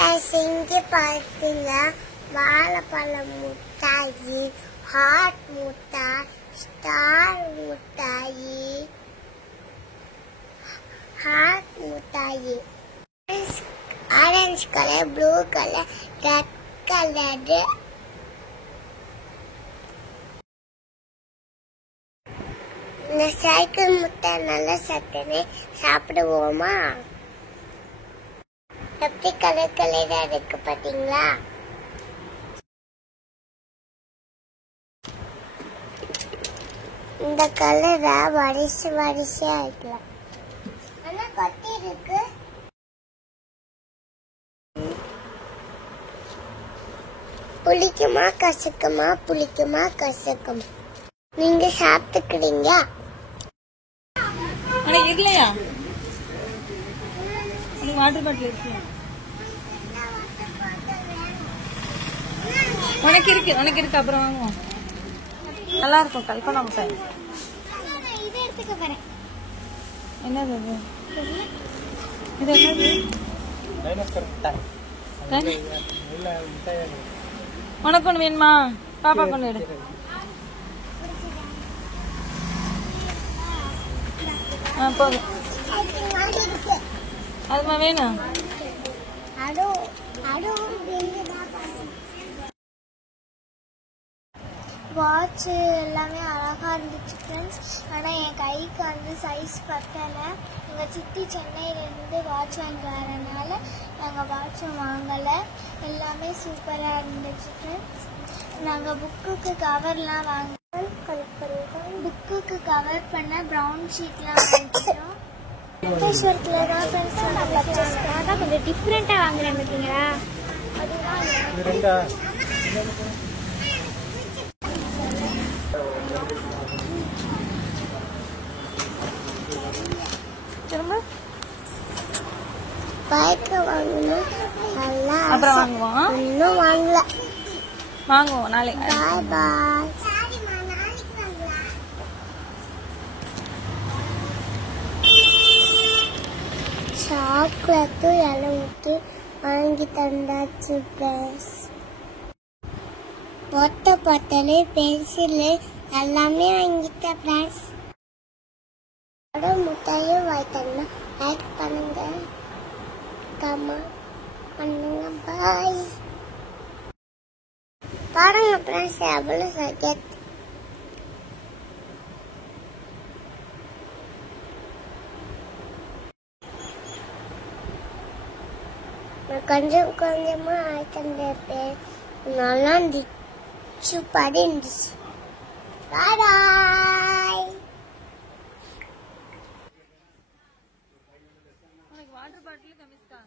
செஞ்சு பார்த்தீங்களா? வாழைப்பழம் முட்டாயி, ஹாட் முட்டாய், ஸ்டார் முட்டாயி, ஹாட் முட்டாயி, orange colour, blue colour, red colour. இந்த சைக்கிள் முட்டை நல்ல சத்துன்னு சாப்பிடுவோமா? எப்படி கலர் கலரா இருக்கு பாத்தீங்களா? இந்த கலரா வரிசையா இருக்கலாம். ஆனா கொத்தி இருக்கு. புளிக்குமா கசக்குமா? புளிக்குமா கசக்குமா? நீங்க சாப்பிட்டுக்கிறீங்க? இல்லையா வாட்டர் பாட்டில் இருக்கு. உனக்கு இருக்கு. அப்புறம் வாங்குவோம். நல்லா இருக்கும். கல்பனா முட்டை. என்னது இது? உனக்கு ஒண்ணு வேணுமா? பாப்பா கொண்டு எடு. போதும். அதுமா வேணும். வாட்ச் எல்லாமே அழகா இருந்துச்சு ஃப்ரெண்ட்ஸ். ஆனால் என் கைக்கு வந்து சைஸ் பத்தலை. எங்கள் சித்தி சென்னையிலேருந்து வாட்ச் வாங்கி வரனால நாங்கள் வாட்சும் வாங்கலை. எல்லாமே சூப்பராக இருந்துச்சு ஃப்ரெண்ட்ஸ். நாங்கள் புக்குக்கு கவர்லாம் புக்குக்கு கவர் பண்ண ப்ரௌன் ஷீட்லாம் வாங்கிட்டோம். வெங்கடேஸ்வரத்தில் தான் ஃப்ரெண்ட்ஸ் அதான் கொஞ்சம் டிஃப்ரெண்ட்டாக வாங்குறேன் பார்த்தீங்களா? அதுதான் பைக் வாங்கணும். நல்லா அப்புறம் வாங்குவோம். இன்னும் வாங்குவோம் நாளைக்கு. பாய் பாய். சாக்லேட்டும் இலவுட்டு வாங்கி தந்தாச்சு ப்ளஸ் பொட்டலு பென்சிலு எல்லாமே வாங்கிட்டேன் ப்ளஸ். முட்டையும் வாங்கிட்டேன்னா லைக் பண்ணுங்க, கமெண்ட் பண்ணுங்க. பாய். பாருங்க ப்ளஸ் எவ்வளோ சஜெக்ட். கொஞ்சம் கொஞ்சமா ஆயிட்டு நல்லா இருந்துச்சு. படி இருந்துச்சு. பாய். Water bottle கமிஸ்தான்.